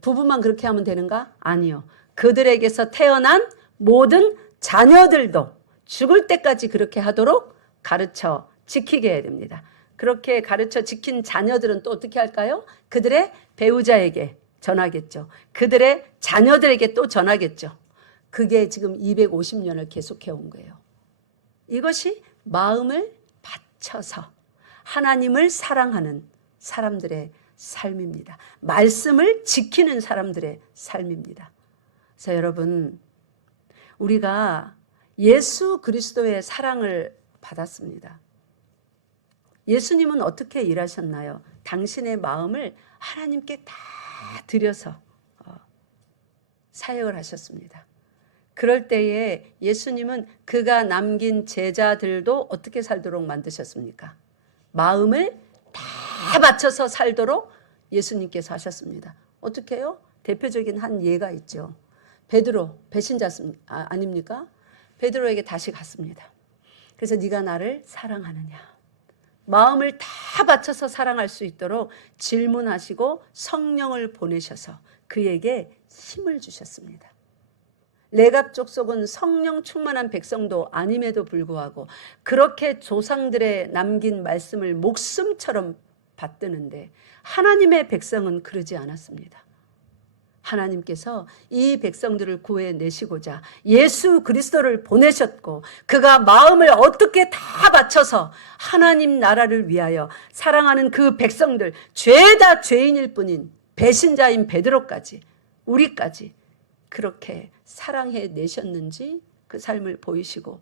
부부만 그렇게 하면 되는가? 아니요. 그들에게서 태어난 모든 자녀들도 죽을 때까지 그렇게 하도록 가르쳐 지키게 해야 됩니다. 그렇게 가르쳐 지킨 자녀들은 또 어떻게 할까요? 그들의 배우자에게 전하겠죠. 그들의 자녀들에게 또 전하겠죠. 그게 지금 250년을 계속해 온 거예요. 이것이 마음을 바쳐서 하나님을 사랑하는 사람들의 삶입니다. 말씀을 지키는 사람들의 삶입니다. 그래서 여러분, 우리가 예수 그리스도의 사랑을 받았습니다. 예수님은 어떻게 일하셨나요? 당신의 마음을 하나님께 다 드려서 사역을 하셨습니다. 그럴 때에 예수님은 그가 남긴 제자들도 어떻게 살도록 만드셨습니까? 마음을 다 바쳐서 살도록 예수님께서 하셨습니다. 어떻게 해요? 대표적인 한 예가 있죠. 베드로, 배신자 아닙니까? 베드로에게 다시 갔습니다. 그래서 네가 나를 사랑하느냐? 마음을 다 바쳐서 사랑할 수 있도록 질문하시고 성령을 보내셔서 그에게 힘을 주셨습니다. 레갑 족속은 성령 충만한 백성도 아님에도 불구하고 그렇게 조상들의 남긴 말씀을 목숨처럼 받드는데, 하나님의 백성은 그러지 않았습니다. 하나님께서 이 백성들을 구해내시고자 예수 그리스도를 보내셨고, 그가 마음을 어떻게 다 바쳐서 하나님 나라를 위하여 사랑하는 그 백성들, 죄다 죄인일 뿐인 배신자인 베드로까지, 우리까지 그렇게 사랑해 내셨는지 그 삶을 보이시고,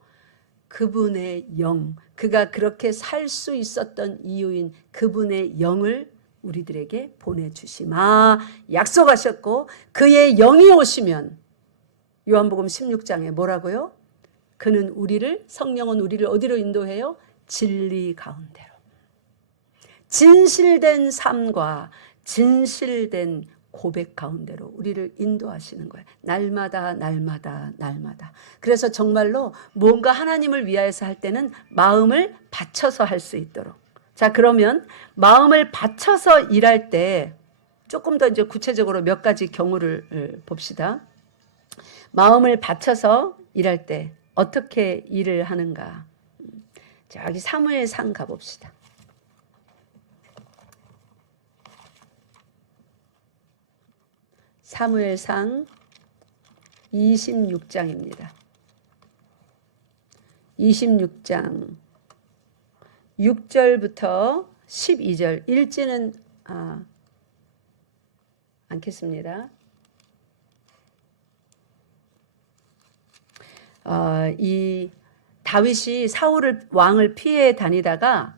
그분의 영, 그가 그렇게 살 수 있었던 이유인 그분의 영을 우리들에게 보내주시마 약속하셨고, 그의 영이 오시면 요한복음 16장에 뭐라고요? 그는 우리를, 성령은 우리를 어디로 인도해요? 진리 가운데로. 진실된 삶과 진실된 고백 가운데로 우리를 인도하시는 거예요. 날마다 날마다 날마다. 그래서 정말로 뭔가 하나님을 위하여서 할 때는 마음을 바쳐서 할 수 있도록. 자, 그러면 마음을 바쳐서 일할 때 조금 더 이제 구체적으로 몇 가지 경우를 봅시다. 마음을 바쳐서 일할 때 어떻게 일을 하는가. 자, 여기 사무엘상 가봅시다. 사무엘상 26장입니다. 26장 6절부터 12절 읽지는 않겠습니다. 이 다윗이 사울을 왕을 피해 다니다가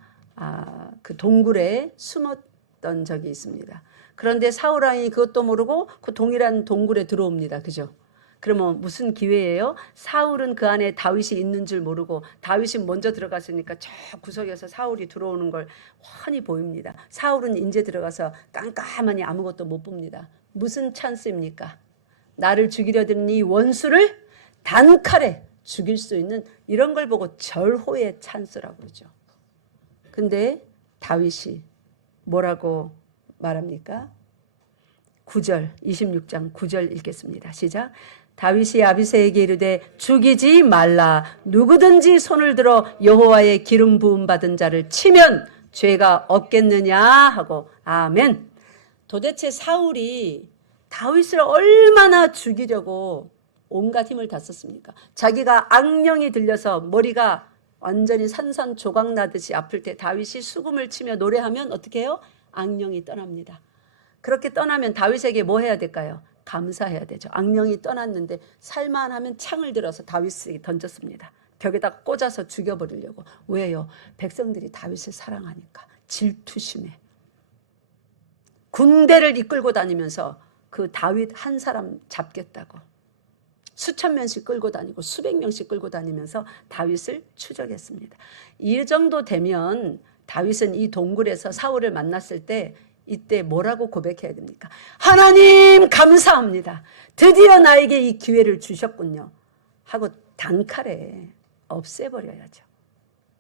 그 동굴에 숨었던 적이 있습니다. 그런데 사울 왕이 그것도 모르고 그 동일한 동굴에 들어옵니다. 그죠? 그러면 무슨 기회예요? 사울은 그 안에 다윗이 있는 줄 모르고 다윗이 먼저 들어갔으니까 저 구석에서 사울이 들어오는 걸 훤히 보입니다. 사울은 이제 들어가서 깜깜하니 아무것도 못 봅니다. 무슨 찬스입니까? 나를 죽이려 드는 이 원수를 단칼에 죽일 수 있는 이런 걸 보고 절호의 찬스라고 그러죠. 근데 다윗이 뭐라고 말합니까? 9절 26장 9절 읽겠습니다. 시작. 다윗이 아비새에게 이르되 죽이지 말라. 누구든지 손을 들어 여호와의 기름 부음 받은 자를 치면 죄가 없겠느냐 하고. 아멘. 도대체 사울이 다윗을 얼마나 죽이려고 온갖 힘을 다 썼습니까? 자기가 악령이 들려서 머리가 완전히 산산조각 나듯이 아플 때 다윗이 수금을 치며 노래하면 어떻게 해요? 악령이 떠납니다. 그렇게 떠나면 다윗에게 뭐 해야 될까요? 감사해야 되죠. 악령이 떠났는데 살만하면 창을 들어서 다윗에게 던졌습니다. 벽에다 꽂아서 죽여버리려고. 왜요? 백성들이 다윗을 사랑하니까. 질투심에. 군대를 이끌고 다니면서 그 다윗 한 사람 잡겠다고. 수천 명씩 끌고 다니고 수백 명씩 끌고 다니면서 다윗을 추적했습니다. 이 정도 되면 다윗은 이 동굴에서 사울을 만났을 때 이때 뭐라고 고백해야 됩니까? 하나님 감사합니다. 드디어 나에게 이 기회를 주셨군요. 하고 단칼에 없애버려야죠.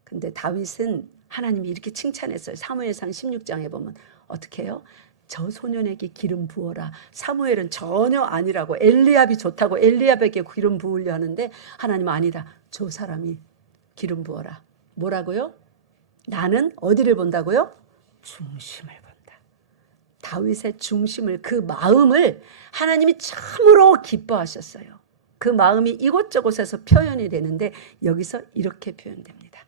근데 다윗은 하나님이 이렇게 칭찬했어요. 사무엘상 16장에 보면 어떻게 해요? 저 소년에게 기름 부어라. 사무엘은 전혀 아니라고. 엘리압이 좋다고 엘리압에게 기름 부으려 하는데 하나님은 아니다. 저 사람이 기름 부어라. 뭐라고요? 나는 어디를 본다고요? 중심을 본다. 다윗의 중심을, 그 마음을 하나님이 참으로 기뻐하셨어요. 그 마음이 이곳저곳에서 표현이 되는데 여기서 이렇게 표현됩니다.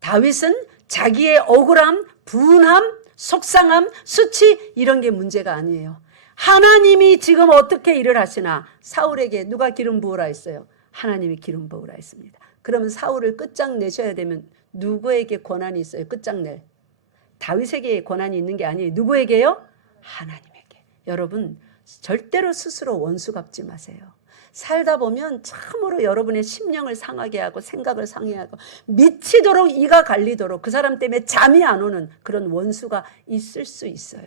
다윗은 자기의 억울함, 분함, 속상함, 수치 이런 게 문제가 아니에요. 하나님이 지금 어떻게 일을 하시나. 사울에게 누가 기름 부으라 했어요? 하나님이 기름 부으라 했습니다. 그러면 사울을 끝장내셔야 되면 누구에게 권한이 있어요? 끝장낼. 다윗에게 권한이 있는 게 아니에요. 누구에게요? 하나님에게. 여러분 절대로 스스로 원수 갚지 마세요. 살다 보면 참으로 여러분의 심령을 상하게 하고 생각을 상해하고 미치도록 이가 갈리도록 그 사람 때문에 잠이 안 오는 그런 원수가 있을 수 있어요.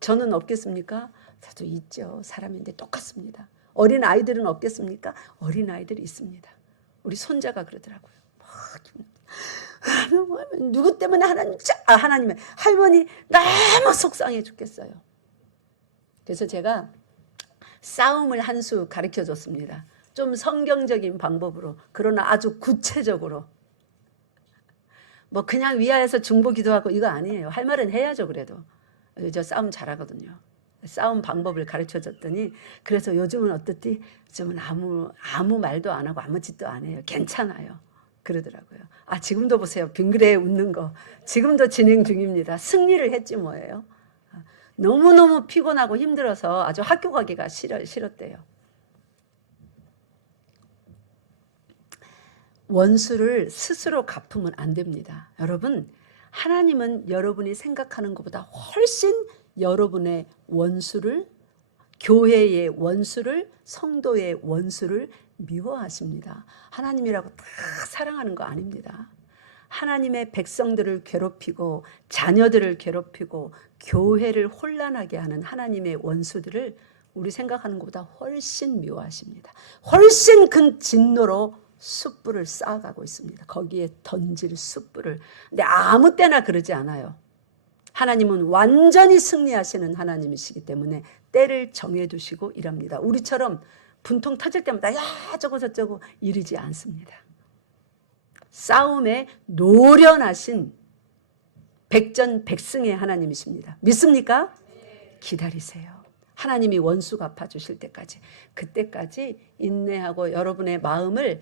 저는 없겠습니까? 저도 있죠. 사람인데 똑같습니다. 어린 아이들은 없겠습니까? 어린 아이들이 있습니다. 우리 손자가 그러더라고요. 누구 때문에 하나님의 할머니 너무 속상해 죽겠어요. 그래서 제가 싸움을 한 수 가르쳐 줬습니다. 좀 성경적인 방법으로, 그러나 아주 구체적으로. 뭐 그냥 위하여서 중보 기도하고 이거 아니에요. 할 말은 해야죠. 그래도 저 싸움 잘하거든요. 싸움 방법을 가르쳐 줬더니 그래서 요즘은 어떻디? 요즘은 아무 말도 안 하고 아무 짓도 안 해요. 괜찮아요. 그러더라고요. 지금도 보세요. 빙그레 웃는 거. 지금도 진행 중입니다. 승리를 했지 뭐예요. 너무너무 피곤하고 힘들어서 아주 학교 가기가 싫었대요. 원수를 스스로 갚으면 안 됩니다. 여러분, 하나님은 여러분이 생각하는 것보다 훨씬 여러분의 원수를, 교회의 원수를, 성도의 원수를 미워하십니다. 하나님이라고 다 사랑하는 거 아닙니다. 하나님의 백성들을 괴롭히고 자녀들을 괴롭히고 교회를 혼란하게 하는 하나님의 원수들을 우리 생각하는 것보다 훨씬 미워하십니다. 훨씬 큰 진노로 숯불을 쌓아가고 있습니다. 거기에 던질 숯불을. 근데 아무 때나 그러지 않아요. 하나님은 완전히 승리하시는 하나님이시기 때문에 때를 정해두시고 이랍니다. 우리처럼 분통 터질 때마다 야 저거 저쩌고 이러지 않습니다. 싸움에 노련하신 백전백승의 하나님이십니다. 믿습니까? 기다리세요. 하나님이 원수 갚아주실 때까지, 그때까지 인내하고 여러분의 마음을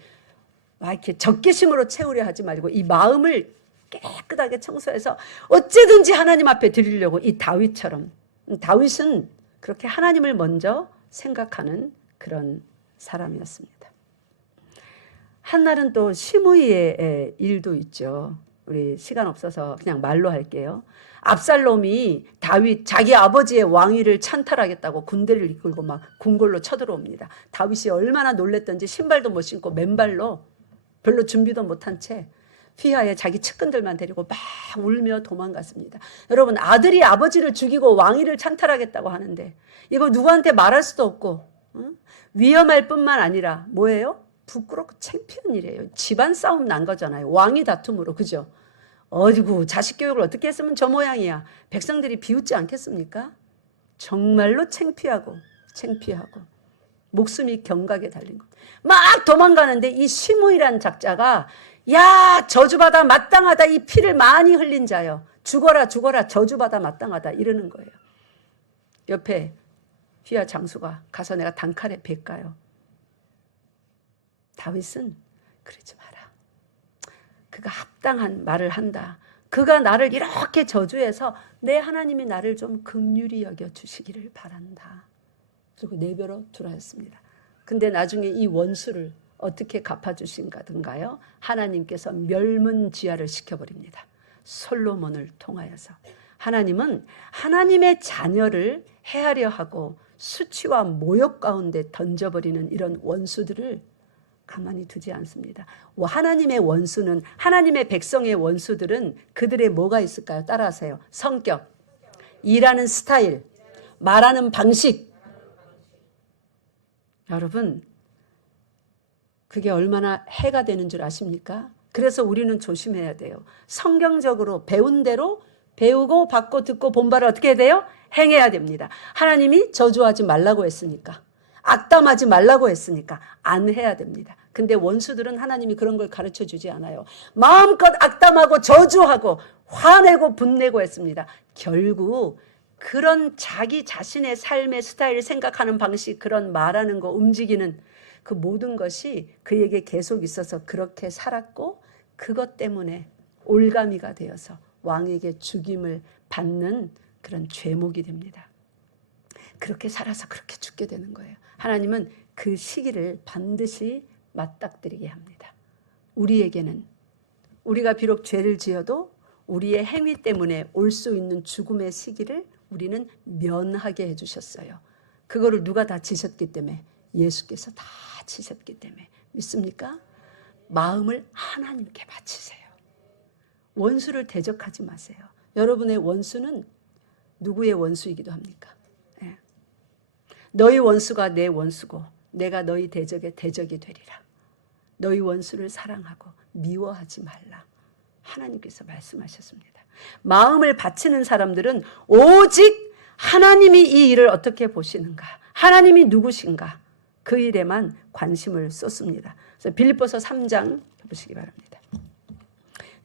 이렇게 적개심으로 채우려 하지 말고 이 마음을 깨끗하게 청소해서 어찌든지 하나님 앞에 드리려고, 이 다윗처럼. 다윗은 그렇게 하나님을 먼저 생각하는 그런 사람이었습니다. 한날은 또 시므이의 일도 있죠. 우리 시간 없어서 그냥 말로 할게요. 압살롬이 다윗 자기 아버지의 왕위를 찬탈하겠다고 군대를 이끌고 막 궁궐로 쳐들어옵니다. 다윗이 얼마나 놀랬던지 신발도 못 신고 맨발로 별로 준비도 못한 채 휘하에 자기 측근들만 데리고 막 울며 도망갔습니다. 여러분, 아들이 아버지를 죽이고 왕위를 찬탈하겠다고 하는데 이거 누구한테 말할 수도 없고, 위험할 뿐만 아니라 뭐예요? 부끄럽고 창피한 일이에요. 집안 싸움 난 거잖아요. 왕위 다툼으로. 그죠? 어디고 자식 교육을 어떻게 했으면 저 모양이야. 백성들이 비웃지 않겠습니까? 정말로 창피하고 목숨이 경각에 달린 것. 막 도망가는데 이 시므이란 작자가 야 저주받아 마땅하다, 이 피를 많이 흘린 자여 죽어라 죽어라 저주받아 마땅하다 이러는 거예요. 옆에 휘하 장수가 가서 내가 단칼에 뵐까요? 다윗은 그러지 마라. 그가 합당한 말을 한다. 그가 나를 이렇게 저주해서 내 하나님이 나를 좀 긍휼히 여겨주시기를 바란다. 그리고 내버려 두라였습니다. 근데 나중에 이 원수를 어떻게 갚아주신가든가요? 하나님께서 멸문지하를 시켜버립니다. 솔로몬을 통하여서. 하나님은 하나님의 자녀를 해하려 하고 수치와 모욕 가운데 던져버리는 이런 원수들을 가만히 두지 않습니다. 하나님의 원수는, 하나님의 백성의 원수들은 그들의 뭐가 있을까요? 따라하세요. 성격, 일하는 스타일, 말하는 방식. 여러분, 그게 얼마나 해가 되는 줄 아십니까? 그래서 우리는 조심해야 돼요. 성경적으로 배운 대로 배우고 받고 듣고 본 바를 어떻게 해야 돼요? 행해야 됩니다. 하나님이 저주하지 말라고 했으니까, 악담하지 말라고 했으니까 안 해야 됩니다. 근데 원수들은 하나님이 그런 걸 가르쳐 주지 않아요. 마음껏 악담하고 저주하고 화내고 분내고 했습니다. 결국 그런 자기 자신의 삶의 스타일을 생각하는 방식, 그런 말하는 거, 움직이는 그 모든 것이 그에게 계속 있어서 그렇게 살았고, 그것 때문에 올가미가 되어서 왕에게 죽임을 받는 그런 죄목이 됩니다. 그렇게 살아서 그렇게 죽게 되는 거예요. 하나님은 그 시기를 반드시 맞닥뜨리게 합니다. 우리에게는, 우리가 비록 죄를 지어도 우리의 행위 때문에 올 수 있는 죽음의 시기를 우리는 면하게 해주셨어요. 그거를 누가 다 지셨기 때문에? 예수께서 다 지셨기 때문에. 믿습니까? 마음을 하나님께 바치세요. 원수를 대적하지 마세요. 여러분의 원수는 누구의 원수이기도 합니까? 예. 너희 원수가 내 원수고 내가 너희 대적의 대적이 되리라. 너희 원수를 사랑하고 미워하지 말라. 하나님께서 말씀하셨습니다. 마음을 바치는 사람들은 오직 하나님이 이 일을 어떻게 보시는가, 하나님이 누구신가, 그 일에만 관심을 쏟습니다. 그래서 빌립보서 3장 보시기 바랍니다.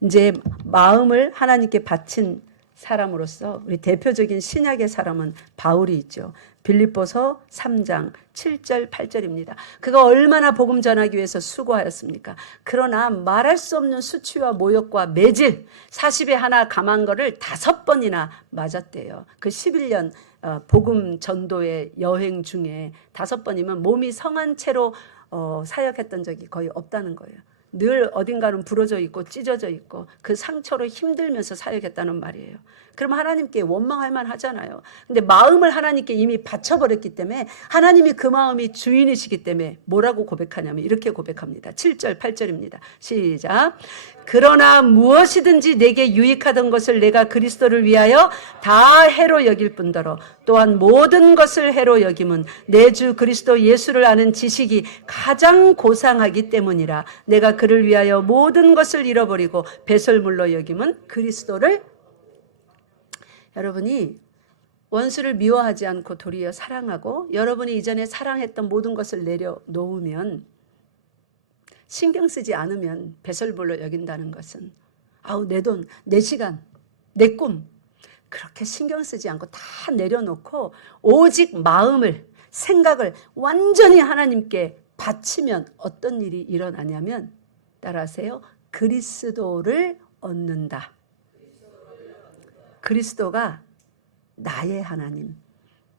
이제 마음을 하나님께 바친 사람으로서 우리 대표적인 신약의 사람은 바울이 있죠. 빌립보서 3장 7절 8절입니다. 그가 얼마나 복음 전하기 위해서 수고하였습니까? 그러나 말할 수 없는 수치와 모욕과 매질, 40에 하나 감한 거를 5번이나 맞았대요. 그 11년 복음 전도의 여행 중에 5번이면 몸이 성한 채로 사역했던 적이 거의 없다는 거예요. 늘 어딘가는 부러져 있고 찢어져 있고 그 상처로 힘들면서 살겠다는 말이에요. 그럼 하나님께 원망할 만하잖아요. 근데 마음을 하나님께 이미 바쳐버렸기 때문에 하나님이 그 마음이 주인이시기 때문에 뭐라고 고백하냐면 이렇게 고백합니다. 7절 8절입니다. 시작. 그러나 무엇이든지 내게 유익하던 것을 내가 그리스도를 위하여 다 해로 여길 뿐더러 또한 모든 것을 해로 여김은 내 주 그리스도 예수를 아는 지식이 가장 고상하기 때문이라. 내가 그를 위하여 모든 것을 잃어버리고 배설물로 여김은 그리스도를. 여러분이 원수를 미워하지 않고 도리어 사랑하고 여러분이 이전에 사랑했던 모든 것을 내려놓으면, 신경 쓰지 않으면 배설물로 여긴다는 것은 아우 내 돈, 내 시간, 내 꿈 그렇게 신경 쓰지 않고 다 내려놓고 오직 마음을, 생각을 완전히 하나님께 바치면 어떤 일이 일어나냐면, 따라하세요. 그리스도를 얻는다. 그리스도가 나의 하나님,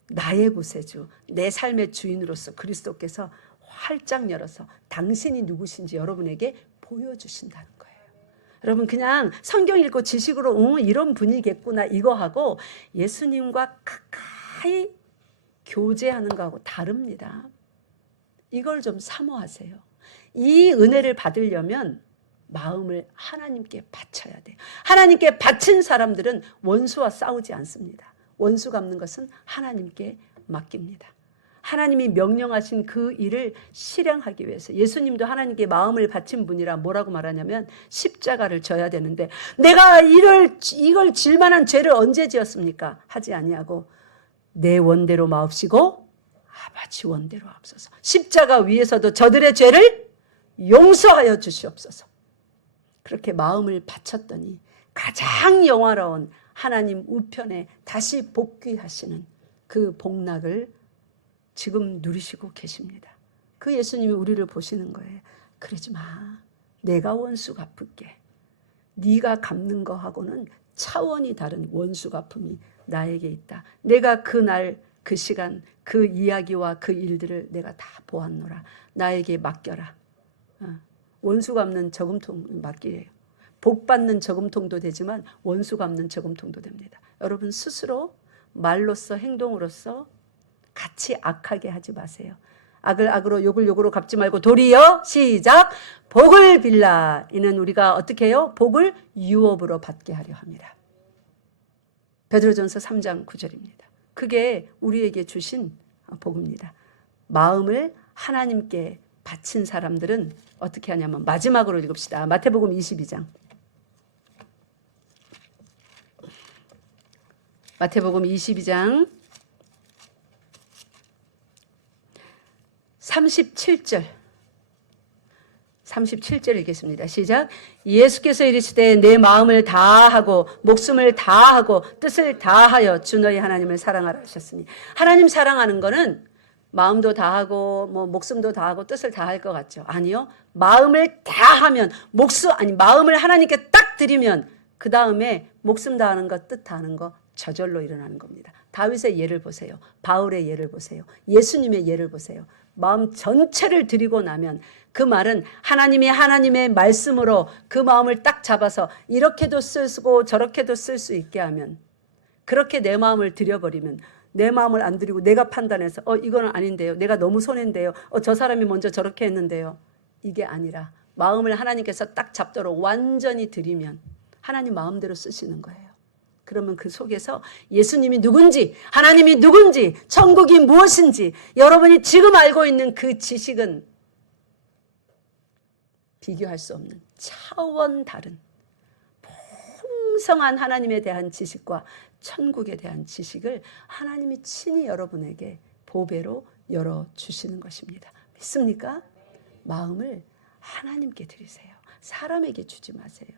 나의 구세주, 내 삶의 주인으로서 그리스도께서 활짝 열어서 당신이 누구신지 여러분에게 보여주신다는 거예요. 여러분 그냥 성경 읽고 지식으로 이런 분이겠구나 이거 하고 예수님과 가까이 교제하는 거하고 다릅니다. 이걸 좀 사모하세요. 이 은혜를 받으려면 마음을 하나님께 바쳐야 돼요. 하나님께 바친 사람들은 원수와 싸우지 않습니다. 원수 갚는 것은 하나님께 맡깁니다. 하나님이 명령하신 그 일을 실행하기 위해서 예수님도 하나님께 마음을 바친 분이라 뭐라고 말하냐면 십자가를 져야 되는데 내가 이걸 질 만한 죄를 언제 지었습니까? 하지 아니하고 내 원대로 마옵시고 아버지 원대로 하옵소서. 십자가 위에서도 저들의 죄를 용서하여 주시옵소서. 그렇게 마음을 바쳤더니 가장 영화로운 하나님 우편에 다시 복귀하시는 그 복락을 지금 누리시고 계십니다. 그 예수님이 우리를 보시는 거예요. 그러지 마. 내가 원수 갚을게. 네가 갚는 거하고는 차원이 다른 원수 갚음이 나에게 있다. 내가 그날 그 시간 그 이야기와 그 일들을 내가 다 보았노라. 나에게 맡겨라. 원수 갚는 저금통 맡기래요. 복 받는 저금통도 되지만 원수 갚는 저금통도 됩니다. 여러분 스스로 말로써 행동으로써 같이 악하게 하지 마세요. 악을 악으로 욕을 욕으로 갚지 말고 도리어 시작 복을 빌라. 이는 우리가 어떻게 해요? 복을 유업으로 받게 하려 합니다. 베드로전서 3장 9절입니다. 그게 우리에게 주신 복입니다. 마음을 하나님께 바친 사람들은 어떻게 하냐면 마지막으로 읽읍시다. 마태복음 22장. 마태복음 22장 37절 읽겠습니다. 시작. 예수께서 이르시되 내 마음을 다하고 목숨을 다하고 뜻을 다하여 주 너희 하나님을 사랑하라 하셨으니, 하나님 사랑하는 거는 마음도 다하고 목숨도 다하고 뜻을 다할 것 같죠? 아니요. 마음을 다하면 마음을 하나님께 딱 드리면 그 다음에 목숨 다하는 것, 뜻 다하는 거 저절로 일어나는 겁니다. 다윗의 예를 보세요. 바울의 예를 보세요. 예수님의 예를 보세요. 마음 전체를 드리고 나면 그 말은 하나님이 하나님의 말씀으로 그 마음을 딱 잡아서 이렇게도 쓰고 저렇게도 쓸 수 있게 하면, 그렇게 내 마음을 드려버리면, 내 마음을 안 드리고 내가 판단해서 이거는 아닌데요. 내가 너무 손해인데요. 저 사람이 먼저 저렇게 했는데요. 이게 아니라 마음을 하나님께서 딱 잡도록 완전히 드리면 하나님 마음대로 쓰시는 거예요. 그러면 그 속에서 예수님이 누군지, 하나님이 누군지, 천국이 무엇인지 여러분이 지금 알고 있는 그 지식은 비교할 수 없는 차원 다른 풍성한 하나님에 대한 지식과 천국에 대한 지식을 하나님이 친히 여러분에게 보배로 열어주시는 것입니다. 믿습니까? 마음을 하나님께 드리세요. 사람에게 주지 마세요.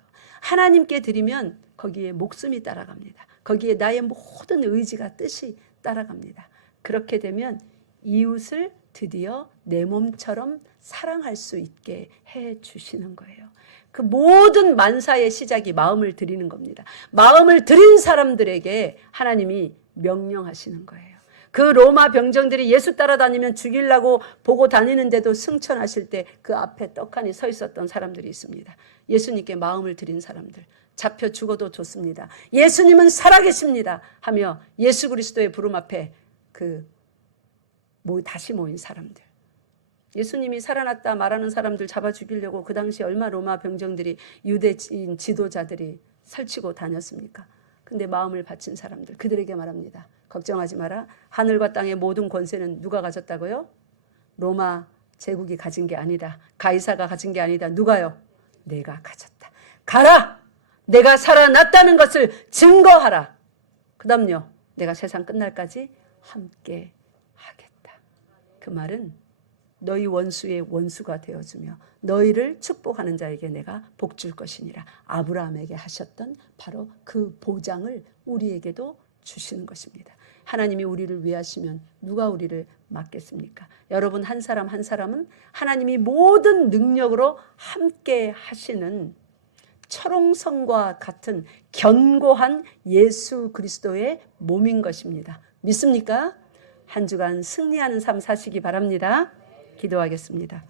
하나님께 드리면 거기에 목숨이 따라갑니다. 거기에 나의 모든 의지가 뜻이 따라갑니다. 그렇게 되면 이웃을 드디어 내 몸처럼 사랑할 수 있게 해 주시는 거예요. 그 모든 만사의 시작이 마음을 드리는 겁니다. 마음을 드린 사람들에게 하나님이 명령하시는 거예요. 그 로마 병정들이 예수 따라다니면 죽이려고 보고 다니는데도 승천하실 때 그 앞에 떡하니 서 있었던 사람들이 있습니다. 예수님께 마음을 드린 사람들. 잡혀 죽어도 좋습니다. 예수님은 살아계십니다 하며 예수 그리스도의 부름 앞에 다시 모인 사람들. 예수님이 살아났다 말하는 사람들 잡아 죽이려고 그 당시 얼마 로마 병정들이 유대인 지도자들이 설치고 다녔습니까? 근데 마음을 바친 사람들, 그들에게 말합니다. 걱정하지 마라. 하늘과 땅의 모든 권세는 누가 가졌다고요? 로마 제국이 가진 게 아니다. 가이사가 가진 게 아니다. 누가요? 내가 가졌다. 가라! 내가 살아났다는 것을 증거하라. 그 다음요. 내가 세상 끝날까지 함께 하겠다. 그 말은 너희 원수의 원수가 되어주며 너희를 축복하는 자에게 내가 복 줄 것이니라. 아브라함에게 하셨던 바로 그 보장을 우리에게도 주시는 것입니다. 하나님이 우리를 위하시면 누가 우리를 막겠습니까? 여러분 한 사람 한 사람은 하나님이 모든 능력으로 함께 하시는 철옹성과 같은 견고한 예수 그리스도의 몸인 것입니다. 믿습니까? 한 주간 승리하는 삶 사시기 바랍니다. 기도하겠습니다.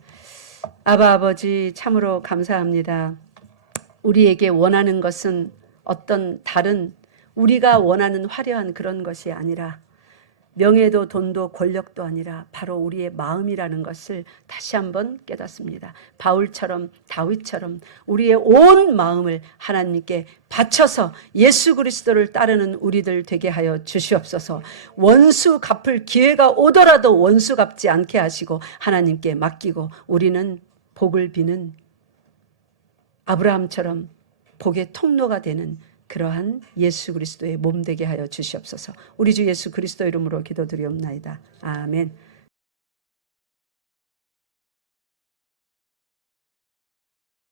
아바 아버지 참으로 감사합니다. 우리에게 원하는 것은 어떤 다른 우리가 원하는 화려한 그런 것이 아니라 명예도 돈도 권력도 아니라 바로 우리의 마음이라는 것을 다시 한번 깨닫습니다. 바울처럼 다윗처럼 우리의 온 마음을 하나님께 바쳐서 예수 그리스도를 따르는 우리들 되게 하여 주시옵소서. 원수 갚을 기회가 오더라도 원수 갚지 않게 하시고 하나님께 맡기고 우리는 복을 비는 아브라함처럼 복의 통로가 되는 그러한 예수 그리스도의 몸 되게 하여 주시옵소서. 우리 주 예수 그리스도 이름으로 기도드리옵나이다. 아멘.